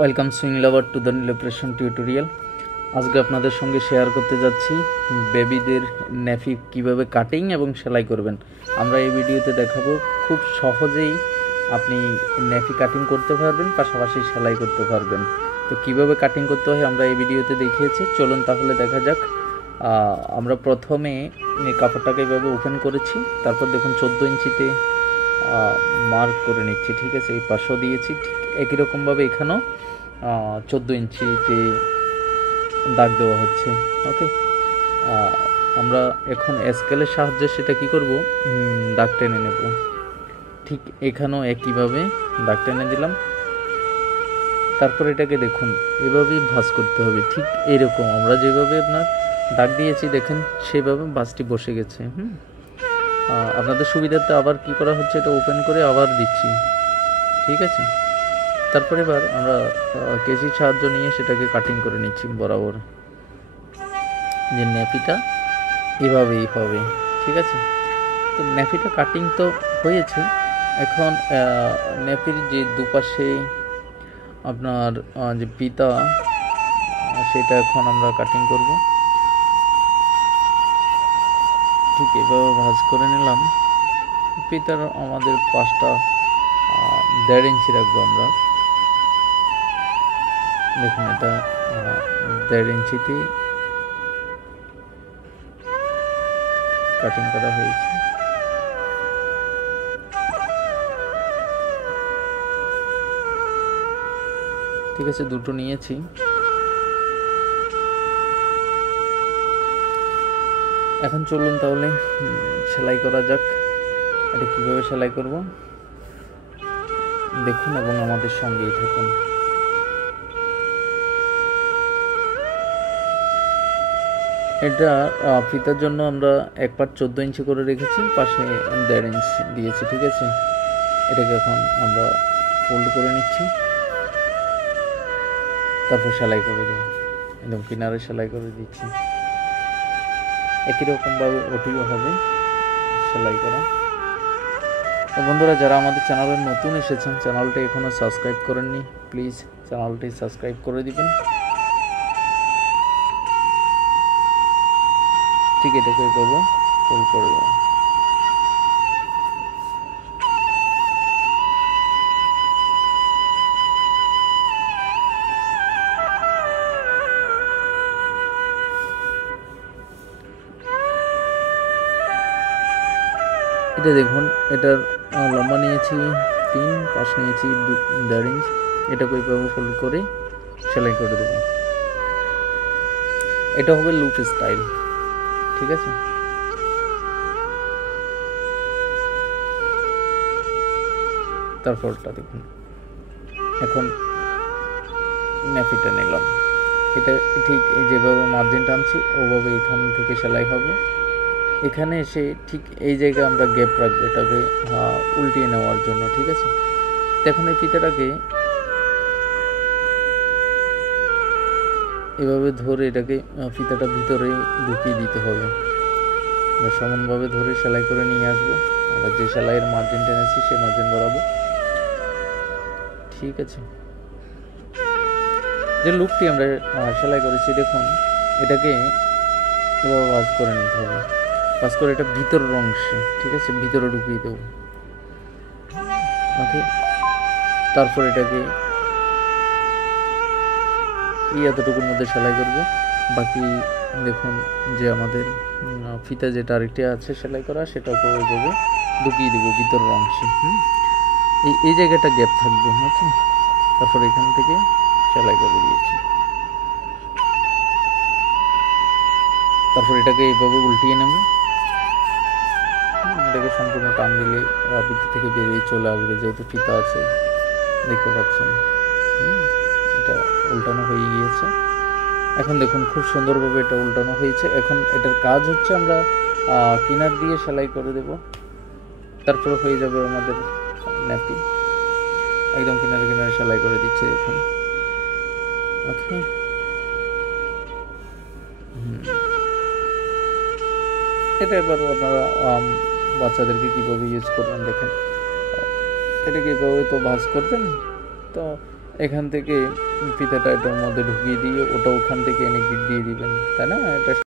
Welcome swing lover to the illustration tutorial. আজকে আপনাদের সঙ্গে শেয়ার করতে যাচ্ছি বেবিদের ন্যাপি কিভাবে কাটিং এবং সেলাই করবেন। আমরা এই ভিডিওতে দেখাবো খুব সহজেই আপনি ন্যাপি কাটিং করতে পারবেন, পাশাপাশি সেলাই করতে পারবেন। তো কিভাবে কাটিং করতে হয় আমরা এই ভিডিওতে দেখিয়েছি। চলুন তাহলে দেখা যাক। আমরা প্রথমে কাপড়টাকে এভাবে ওপেন করেছি, তারপর দেখুন 14 ইঞ্চিতে মার্ক করে নিচ্ছি। ঠিক আছে, এই পাশেও দিয়েছি, ঠিক একই রকমভাবে এখানেও 14 ইঞ্চিতে দাগ দেওয়া হচ্ছে। ওকে, আমরা এখন স্কেলের সাহায্যে সেটা কি করব, দাগ টেনে নেব। ঠিক এখানেও একইভাবে দাগ টেনে দিলাম। তারপর এটাকে দেখুন এভাবেই ভাঁজ করতে হবে, ঠিক এরকম আমরা যেভাবে আপনার দাগ দিয়েছি দেখেন সেভাবে ভাঁজটি বসে গেছে। আপনাদের সুবিধার্থে আবার কি করা হচ্ছে, এটা ওপেন করে আবার দিচ্ছি। ঠিক আছে, তারপরে এবার আমরা কেচির সাহায্য নিয়ে সেটাকে কাটিং করে নিচ্ছি বরাবর, যে ন্যাপিটা এভাবেই হবে। ঠিক আছে, তো ন্যাপিটা কাটিং তো হয়েছে। এখন ন্যাপির যে দুপাশে আপনার যে ফিতা, সেটা এখন আমরা কাটিং করব। ঠিক এভাবে ভাঁজ করে নিলাম। ফিতার আমাদের পাশটা 1.5 ইঞ্চি রাখবো আমরা। দেখুন এটা 1.5 ইঞ্চিতে কাটিং করা হয়েছে। ঠিক আছে, দুটো নিয়েছি। এখন চলুন তাহলে সেলাই করা যাক। এটা কিভাবে সেলাই করব দেখুন এবং আমাদের সঙ্গেই থাকুন। এটা ফিতার জন্য আমরা এক পাট 14 ইঞ্চি করে রেখেছি, পাশে 1.5 ইঞ্চি দিয়েছি। ঠিক আছে, এটাকে এখন আমরা ফোল্ড করে নিচ্ছি, তারপর সেলাই করে দেব। একদম কিনারে সেলাই করে দিচ্ছি। একই রকমভাবে ওটিও হবে সেলাই করা। তো বন্ধুরা, যারা আমাদের চ্যানেলে নতুন এসেছেন, চ্যানেলটি এখনও সাবস্ক্রাইব করেননি, প্লিজ চ্যানেলটি সাবস্ক্রাইব করে দিবেন। ঠিক এটাকে এইভাবে ফোল্ড করে দেব। এটা দেখুন, এটার লম্বা নিয়েছি 3, পাশ নিয়েছি 1.5 ইঞ্চ। এটাকে এইভাবে ফোল্ড করে সেলাই করে দেব। এটা হবে লুপ স্টাইল। ঠিক আছে, তারপরটা দেখুন। এখন ন্যাপিটা নিলাম, এটা ঠিক যেভাবে মার্জিন টানছি ওভাবে এখান থেকে সেলাই হবে। এখানে এসে ঠিক এই জায়গায় আমরা গ্যাপ রাখবো, এটাকে উল্টিয়ে নেওয়ার জন্য। ঠিক আছে, এখন এই ফিতাটাকে এভাবে ধরে এটাকে ফিতাটা ভিতরে ঢুকিয়ে দিতে হবে। আমরা সমানভাবে ধরে সেলাই করে নিয়ে আসবো। আমরা যে সেলাইয়ের মার্জিন টেনেছি সেই মার্জিন বরাবর। ঠিক আছে, যে লুপটি আমরা সেলাই করেছি দেখুন, এটাকে এভাবে ভাঁজ করে নিতে হবে। ভাঁজ করে এটা ভিতরের অংশে, ঠিক আছে, ভিতরে ঢুকিয়ে দেবো। ওকে, তারপর এটাকে এতটুকুর মধ্যে সেলাই করব। বাকি দেখুন যে আমাদের ফিতা যেটা আরেকটি আছে সেলাই করা, সেটাকে ওইভাবে ঢুকিয়ে দেবো ভিতরের অংশে। এই জায়গাটা গ্যাপ থাকবে। ওকে, তারপর এখান থেকে সেলাই করে দিয়েছি। তারপর এটাকে এইভাবে উল্টিয়ে নেব। এটাকে সম্পূর্ণ টান দিলে ফিতা থেকে বেরিয়ে চলে আসবে, যেহেতু ফিতা আছে দেখতে পাচ্ছেন। এটা উল্টানো হয়ে গিয়েছে। এখন দেখুন খুব সুন্দরভাবে এটা উল্টানো হয়েছে। এখন এটার কাজ হচ্ছে আমরা কিনার দিয়ে সেলাই করে দেব, তারপরে হয়ে যাবে আমাদের ন্যাপি। একদম কিনারে কিনারে সেলাই করে দিচ্ছি দেখুন। ওকে, এটা এবার আপনারা বাচ্চাদেরকে কীভাবে ইউজ করবেন দেখেন। এটাকে এভাবে তো ভাঁজ করবেন, তো এখান থেকে ফিতাটা এটার মধ্যে ঢুকিয়ে দিয়ে ওটা ওখান থেকে এনে দিয়ে দিবেন, তাই না? এটা